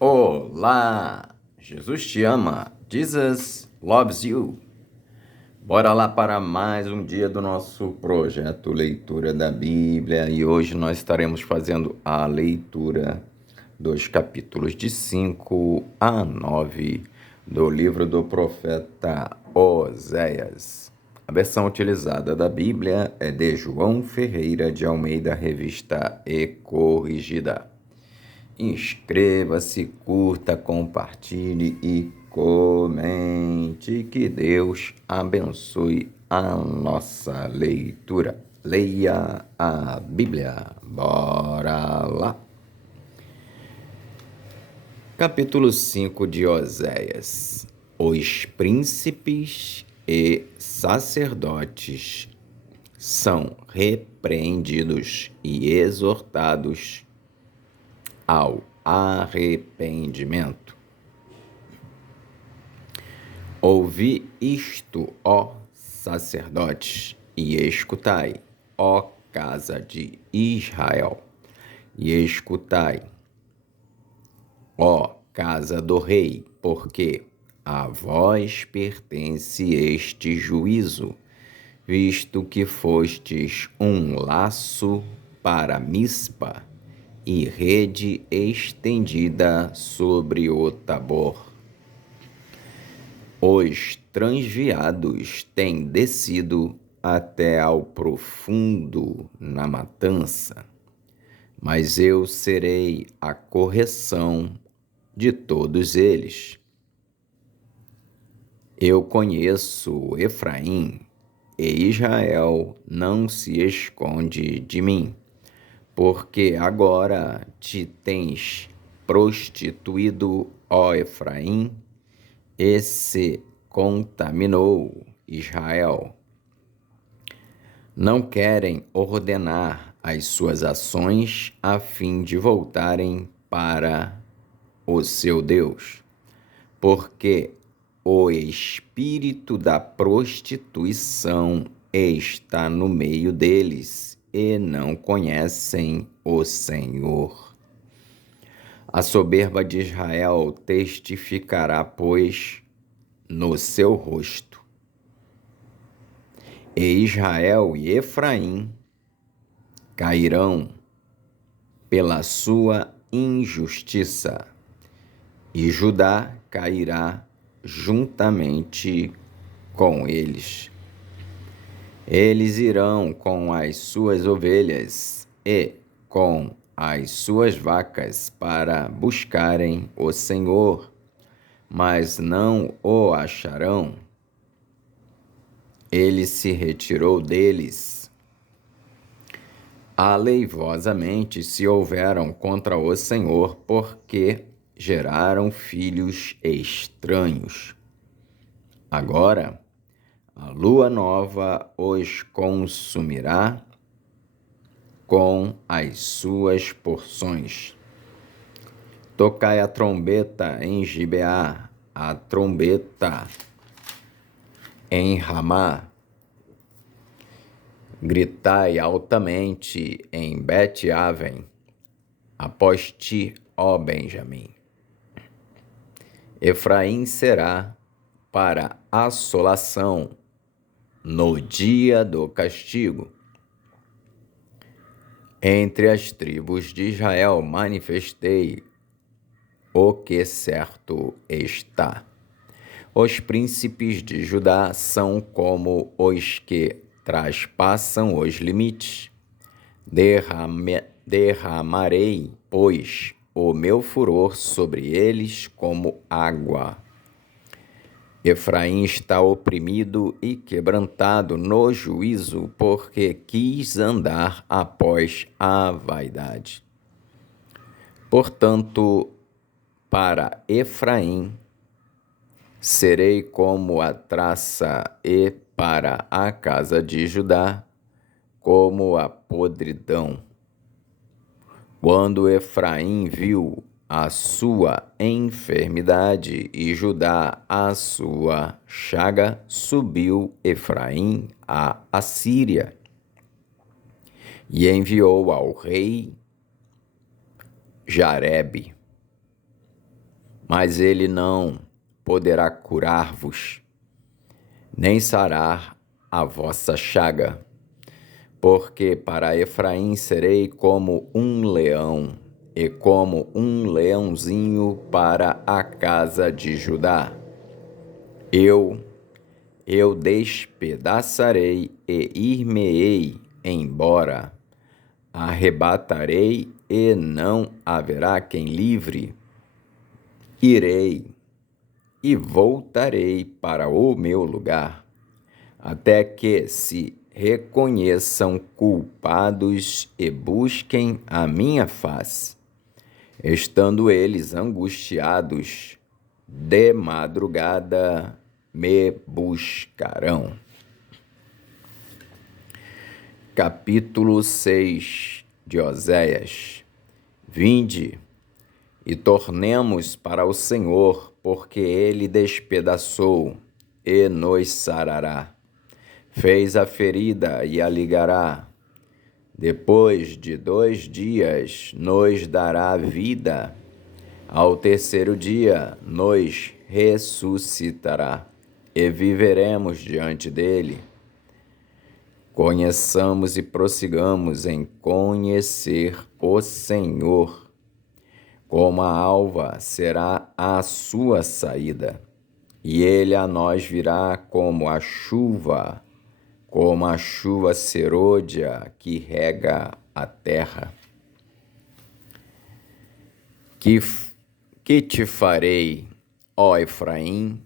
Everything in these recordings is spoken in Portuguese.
Olá! Jesus te ama. Jesus loves you. Bora lá para mais um dia do nosso projeto Leitura da Bíblia e hoje nós estaremos fazendo a leitura dos capítulos de 5 a 9 do livro do profeta Oséias. A versão utilizada da Bíblia é de João Ferreira de Almeida, revista e corrigida. Inscreva-se, curta, compartilhe e comente. Que Deus abençoe a nossa leitura. Leia a Bíblia. Bora lá. Capítulo 5 de Oséias. Os príncipes e sacerdotes são repreendidos e exortados ao arrependimento. Ouvi isto, ó sacerdotes, e escutai, ó casa de Israel, e escutai, ó casa do rei, porque a vós pertence este juízo, visto que fostes um laço para Mispa, e rede estendida sobre o Tabor. Os transviados têm descido até ao profundo na matança, mas eu serei a correção de todos eles. Eu conheço Efraim, e Israel não se esconde de mim. Porque agora te tens prostituído, ó Efraim, e se contaminou, Israel. Não querem ordenar as suas ações a fim de voltarem para o seu Deus, porque o espírito da prostituição está no meio deles e não conhecem o Senhor. A soberba de Israel testificará, pois, no seu rosto. E Israel e Efraim cairão pela sua injustiça, e Judá cairá juntamente com eles. Eles irão com as suas ovelhas e com as suas vacas para buscarem o Senhor, mas não o acharão. Ele se retirou deles. Aleivosamente se houveram contra o Senhor, porque geraram filhos estranhos. Agora, a lua nova os consumirá com as suas porções. Tocai a trombeta em Gibeá, a trombeta em Ramá. Gritai altamente em Bet-Aven, após ti, ó Benjamim. Efraim será para assolação no dia do castigo. Entre as tribos de Israel manifestei o que certo está. Os príncipes de Judá são como os que traspassam os limites. Derramarei, pois, o meu furor sobre eles como água. Efraim está oprimido e quebrantado no juízo, porque quis andar após a vaidade. Portanto, para Efraim serei como a traça, e para a casa de Judá como a podridão. Quando Efraim viu a sua enfermidade e Judá a sua chaga, subiu Efraim à Assíria e enviou ao rei Jarebe, mas ele não poderá curar-vos, nem sarar a vossa chaga. Porque para Efraim serei como um leão, e como um leãozinho para a casa de Judá. Eu despedaçarei e ir-me-ei embora. Arrebatarei e não haverá quem livre. Irei e voltarei para o meu lugar, até que se reconheçam culpados e busquem a minha face. Estando eles angustiados, de madrugada me buscarão. Capítulo 6 de Oséias. Vinde e tornemos para o Senhor, porque ele despedaçou e nos sarará. Fez a ferida e a ligará. Depois de 2 dias nos dará vida. Ao terceiro dia nos ressuscitará e viveremos diante dele. Conheçamos e prossigamos em conhecer o Senhor. Como a alva será a sua saída, e ele a nós virá como a chuva serôdia que rega a terra. Que te farei, ó Efraim?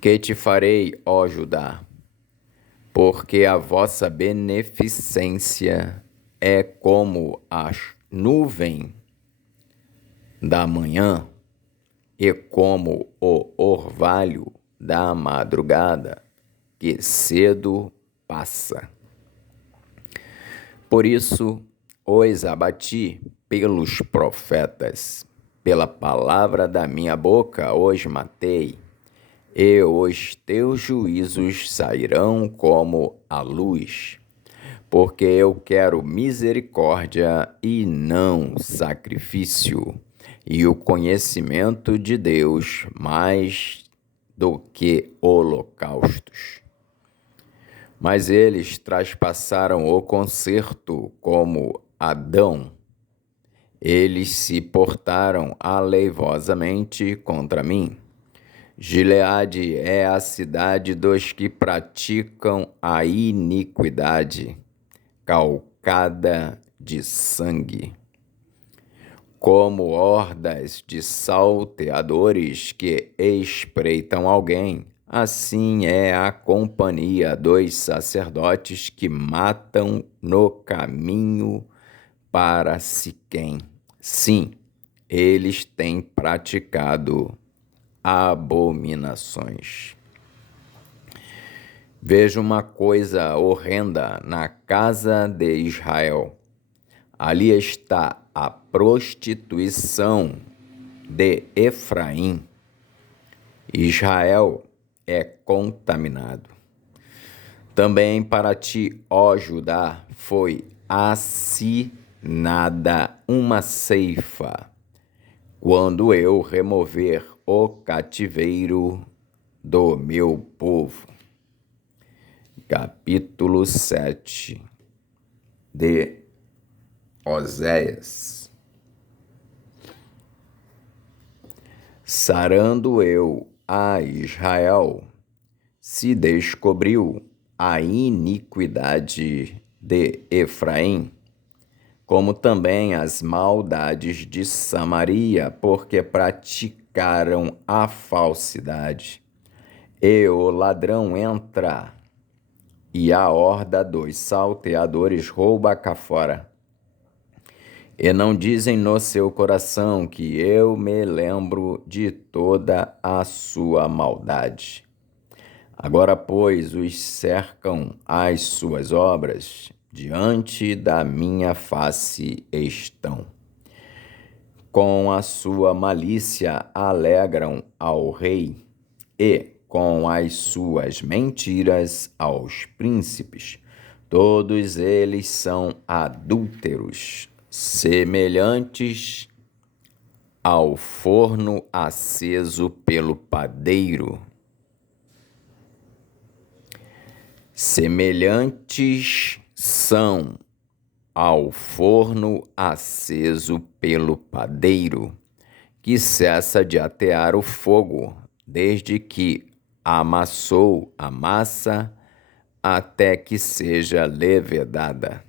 Que te farei, ó Judá? Porque a vossa beneficência é como a nuvem da manhã e como o orvalho da madrugada, que cedo passa. Por isso os abati pelos profetas, pela palavra da minha boca os matei, e os teus juízos sairão como a luz, porque eu quero misericórdia e não sacrifício, e o conhecimento de Deus mais do que holocaustos. Mas eles traspassaram o concerto como Adão. Eles se portaram aleivosamente contra mim. Gileade é a cidade dos que praticam a iniquidade, calcada de sangue. Como hordas de salteadores que espreitam alguém, assim é a companhia dos sacerdotes que matam no caminho para Siquém. Sim, eles têm praticado abominações. Vejo uma coisa horrenda na casa de Israel. Ali está a prostituição de Efraim. Israel é contaminado. Também para ti, ó Judá, foi assinada uma ceifa, quando eu remover o cativeiro do meu povo. Capítulo 7 de Oséias. Sarando eu a Israel, se descobriu a iniquidade de Efraim, como também as maldades de Samaria, porque praticaram a falsidade. E o ladrão entra, e a horda dos salteadores rouba cá fora. E não dizem no seu coração que eu me lembro de toda a sua maldade. Agora, pois, os cercam as suas obras, diante da minha face estão. Com a sua malícia alegram ao rei, e com as suas mentiras aos príncipes. Todos eles são adúlteros, semelhantes ao forno aceso pelo padeiro. Semelhantes são ao forno aceso pelo padeiro, que cessa de atear o fogo, desde que amassou a massa até que seja levedada.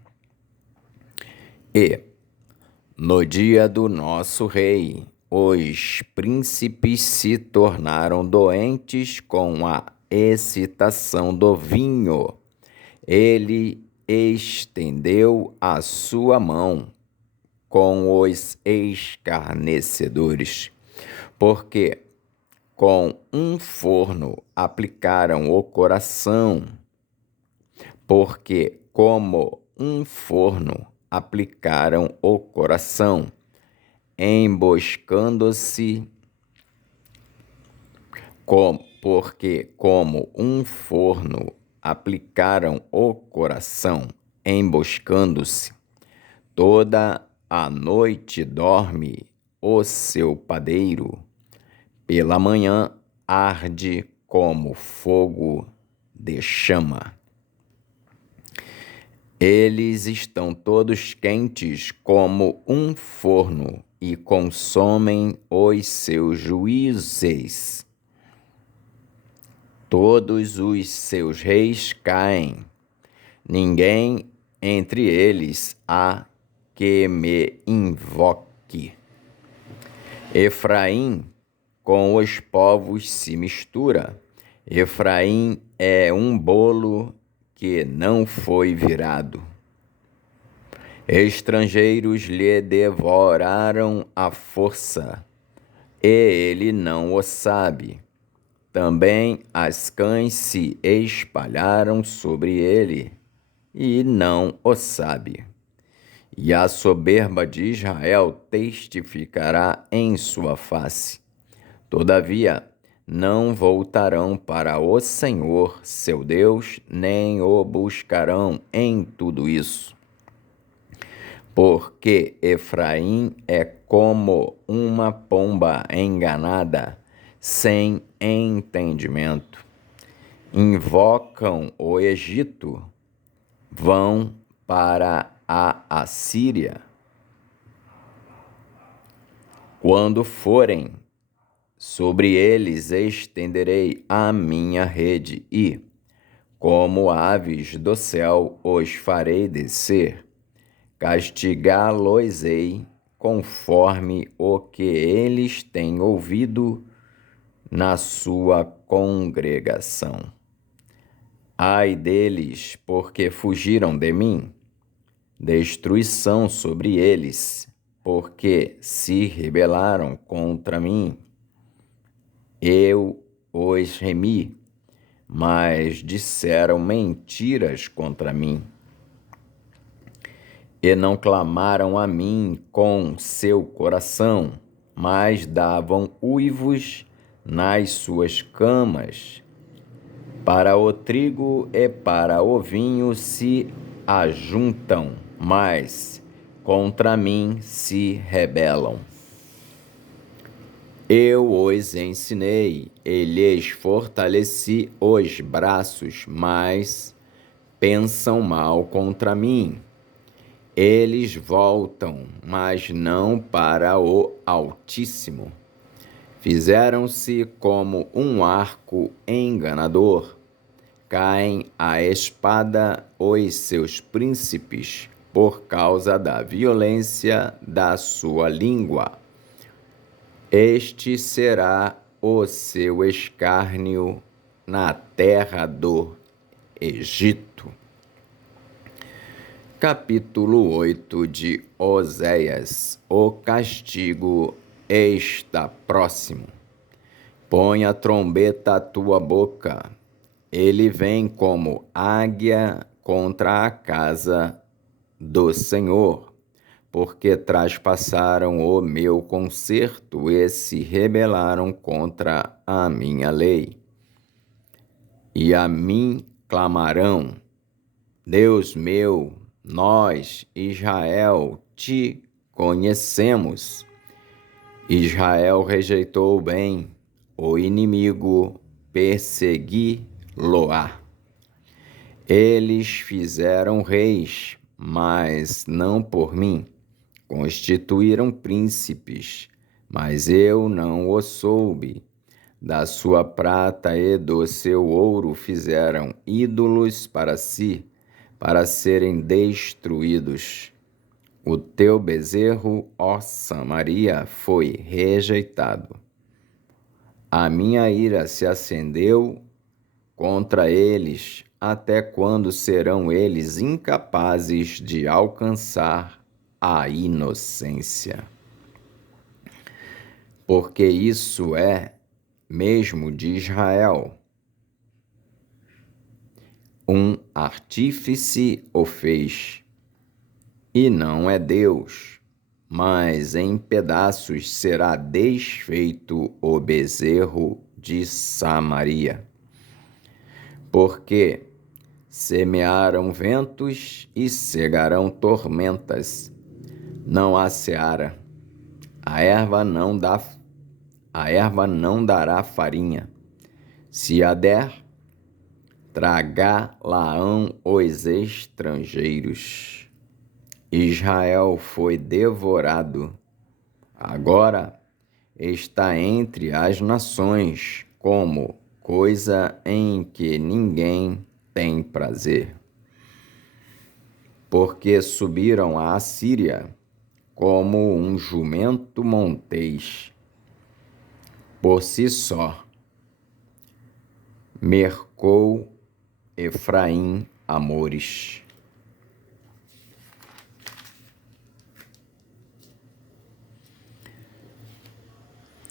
E, no dia do nosso rei, os príncipes se tornaram doentes com a excitação do vinho. Ele estendeu a sua mão com os escarnecedores, porque com um forno aplicaram o coração, porque como um forno aplicaram o coração, emboscando-se, porque como um forno aplicaram o coração, emboscando-se, toda a noite dorme o seu padeiro, pela manhã arde como fogo de chama. Eles estão todos quentes como um forno e consomem os seus juízes. Todos os seus reis caem, ninguém entre eles há que me invoque. Efraim com os povos se mistura. Efraim é um bolo que não foi virado. Estrangeiros lhe devoraram a força, e ele não o sabe. Também as cães se espalharam sobre ele, e não o sabe. E a soberba de Israel testificará em sua face. Todavia, não voltarão para o Senhor, seu Deus, nem o buscarão em tudo isso. Porque Efraim é como uma pomba enganada, sem entendimento. Invocam o Egito, vão para a Assíria. Quando forem, sobre eles estenderei a minha rede e, como aves do céu, os farei descer. Castigá-los-ei conforme o que eles têm ouvido na sua congregação. Ai deles, porque fugiram de mim. Destruição sobre eles, porque se rebelaram contra mim. Eu os remi, mas disseram mentiras contra mim. E não clamaram a mim com seu coração, mas davam uivos nas suas camas. Para o trigo e para o vinho se ajuntam, mas contra mim se rebelam. Eu os ensinei e lhes fortaleci os braços, mas pensam mal contra mim. Eles voltam, mas não para o Altíssimo. Fizeram-se como um arco enganador. Caem à espada os seus príncipes por causa da violência da sua língua. Este será o seu escárnio na terra do Egito. Capítulo 8 de Oséias. O castigo está próximo. Põe a trombeta à tua boca. Ele vem como águia contra a casa do Senhor, porque traspassaram o meu concerto e se rebelaram contra a minha lei. E a mim clamarão: Deus meu, nós, Israel, te conhecemos. Israel rejeitou o bem, o inimigo persegui-lo-á. Eles fizeram reis, mas não por mim. Constituíram príncipes, mas eu não o soube. Da sua prata e do seu ouro fizeram ídolos para si, para serem destruídos. O teu bezerro, ó Samaria, foi rejeitado. A minha ira se acendeu contra eles. Até quando serão eles incapazes de alcançar a inocência? Porque isso é mesmo de Israel. Um artífice o fez, e não é Deus, mas em pedaços será desfeito o bezerro de Samaria. Porque semearam ventos e cegarão tormentas. Não há seara, a erva não dará farinha. Se a der, tragá-la-ão os estrangeiros. Israel foi devorado. Agora está entre as nações como coisa em que ninguém tem prazer. Porque subiram à Assíria como um jumento montês, por si só. Mercou Efraim amores.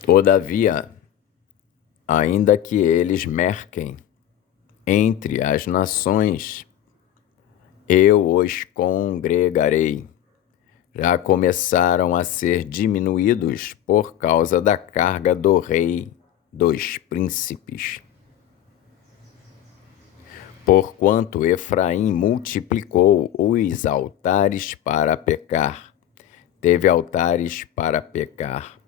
Todavia, ainda que eles merquem entre as nações, eu os congregarei. Já começaram a ser diminuídos por causa da carga do rei dos príncipes. Porquanto Efraim multiplicou os altares para pecar, teve altares para pecar.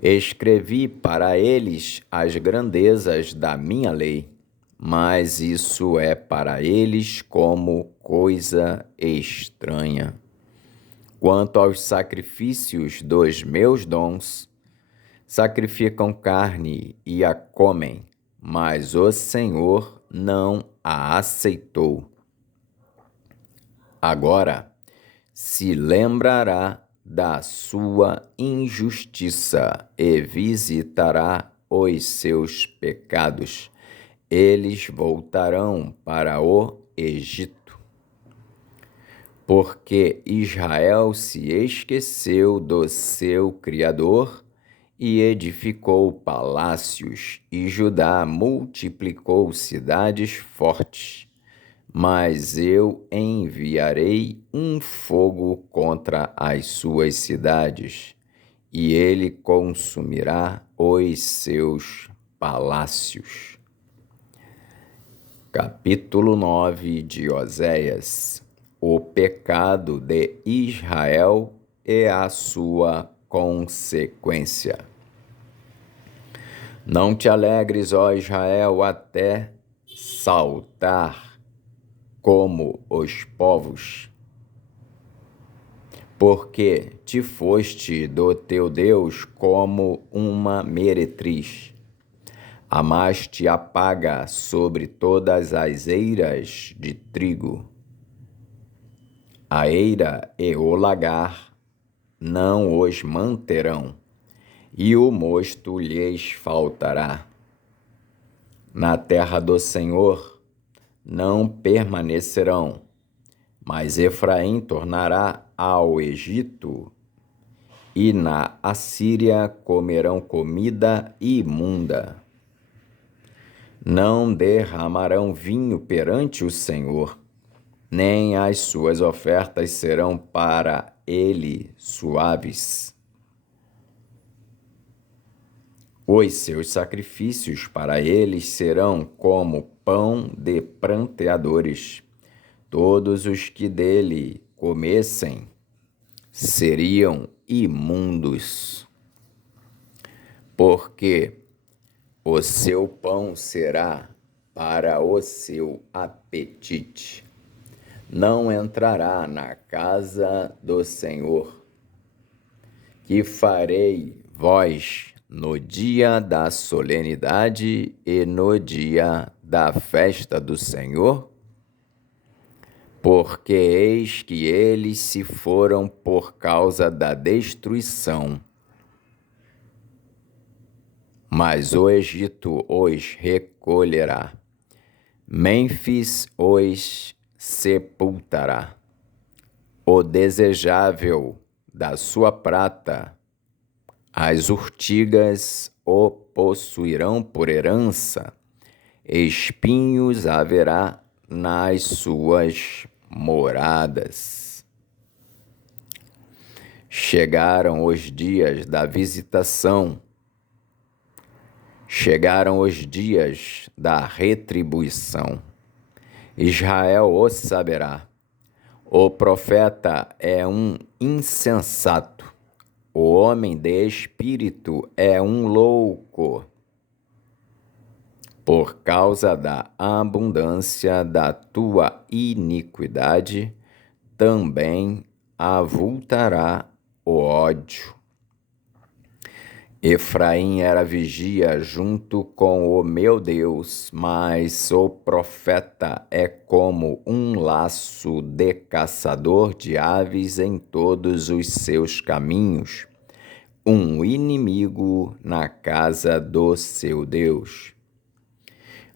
Escrevi para eles as grandezas da minha lei, mas isso é para eles como coisa estranha. Quanto aos sacrifícios dos meus dons, sacrificam carne e a comem, mas o Senhor não a aceitou. Agora se lembrará da sua injustiça e visitará os seus pecados. Eles voltarão para o Egito. Porque Israel se esqueceu do seu Criador e edificou palácios, e Judá multiplicou cidades fortes. Mas eu enviarei um fogo contra as suas cidades, e ele consumirá os seus palácios. Capítulo 9 de Oséias. O pecado de Israel e a sua consequência. Não te alegres, ó Israel, até saltar como os povos, porque te foste do teu Deus como uma meretriz. Amaste a paga sobre todas as eiras de trigo. A eira e o lagar não os manterão, e o mosto lhes faltará. Na terra do Senhor não permanecerão, mas Efraim tornará ao Egito, e na Assíria comerão comida imunda. Não derramarão vinho perante o Senhor, nem as suas ofertas serão para ele suaves. Os seus sacrifícios para eles serão como pão de pranteadores. Todos os que dele comessem seriam imundos. porque o seu pão será para o seu apetite. Não entrará na casa do Senhor. Que farei vós no dia da solenidade e no dia da festa do Senhor? Porque eis que eles se foram por causa da destruição. Mas o Egito os recolherá, Mênfis os sepultará. O desejável da sua prata, as urtigas o possuirão por herança, espinhos haverá nas suas moradas. Chegaram os dias da visitação, chegaram os dias da retribuição. Israel o saberá. O profeta é um insensato, o homem de espírito é um louco. Por causa da abundância da tua iniquidade, também avultará o ódio. Efraim era vigia junto com o meu Deus, mas o profeta é como um laço de caçador de aves em todos os seus caminhos, um inimigo na casa do seu Deus.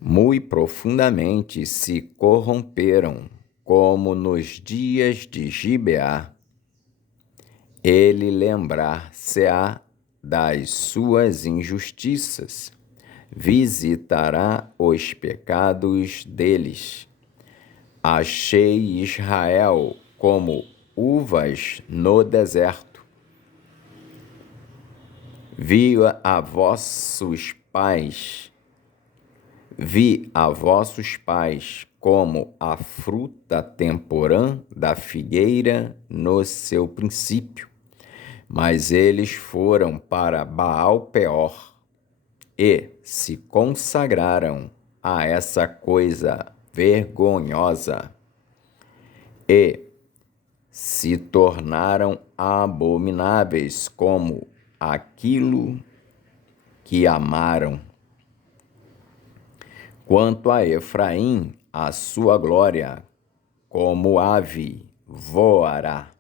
Muito profundamente se corromperam, como nos dias de Gibeá. Ele lembrar-se-á das suas injustiças, visitará os pecados deles. Achei Israel como uvas no deserto. Vi a vossos pais como a fruta temporã da figueira no seu princípio. Mas eles foram para Baal-Peor e se consagraram a essa coisa vergonhosa e se tornaram abomináveis como aquilo que amaram. Quanto a Efraim, a sua glória, como ave, voará.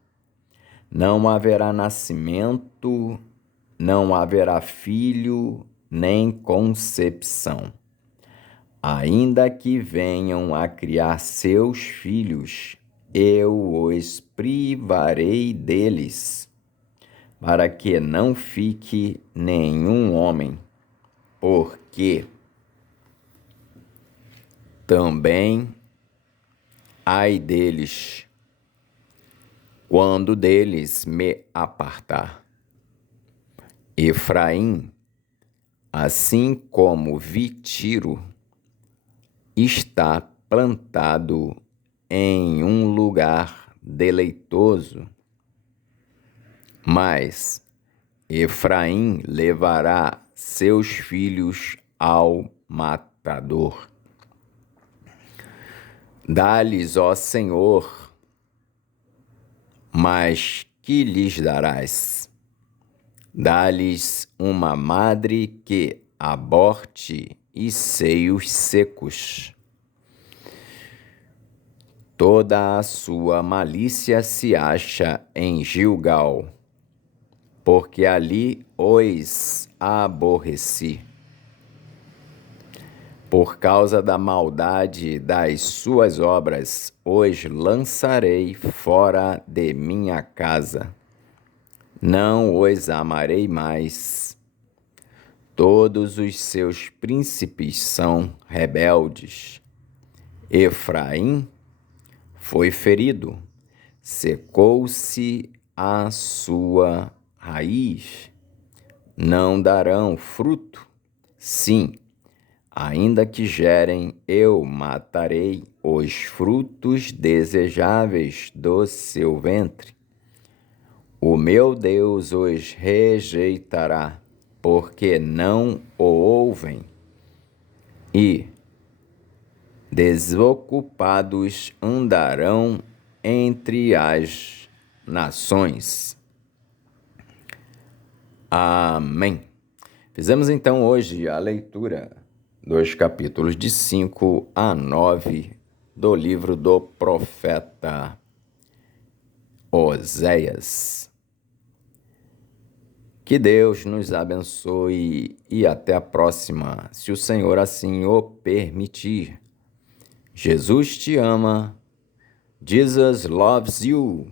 Não haverá nascimento, não haverá filho, nem concepção. Ainda que venham a criar seus filhos, eu os privarei deles, para que não fique nenhum homem, porque também ai deles, quando deles me apartar. Efraim, assim como Tiro, está plantado em um lugar deleitoso, mas Efraim levará seus filhos ao matador. Dá-lhes, ó Senhor, mas que lhes darás? Dá-lhes uma madre que aborte e seios secos. Toda a sua malícia se acha em Gilgal, porque ali os aborreci. Por causa da maldade das suas obras, os lançarei fora de minha casa. Não os amarei mais. Todos os seus príncipes são rebeldes. Efraim foi ferido, secou-se a sua raiz. Não darão fruto. Sim, ainda que gerem, eu matarei os frutos desejáveis do seu ventre. O meu Deus os rejeitará, porque não o ouvem, e desocupados andarão entre as nações. Amém. Fizemos então hoje a leitura dos capítulos de 5 a 9 do livro do profeta Oséias. Que Deus nos abençoe e até a próxima, se o Senhor assim o permitir. Jesus te ama. Jesus loves you.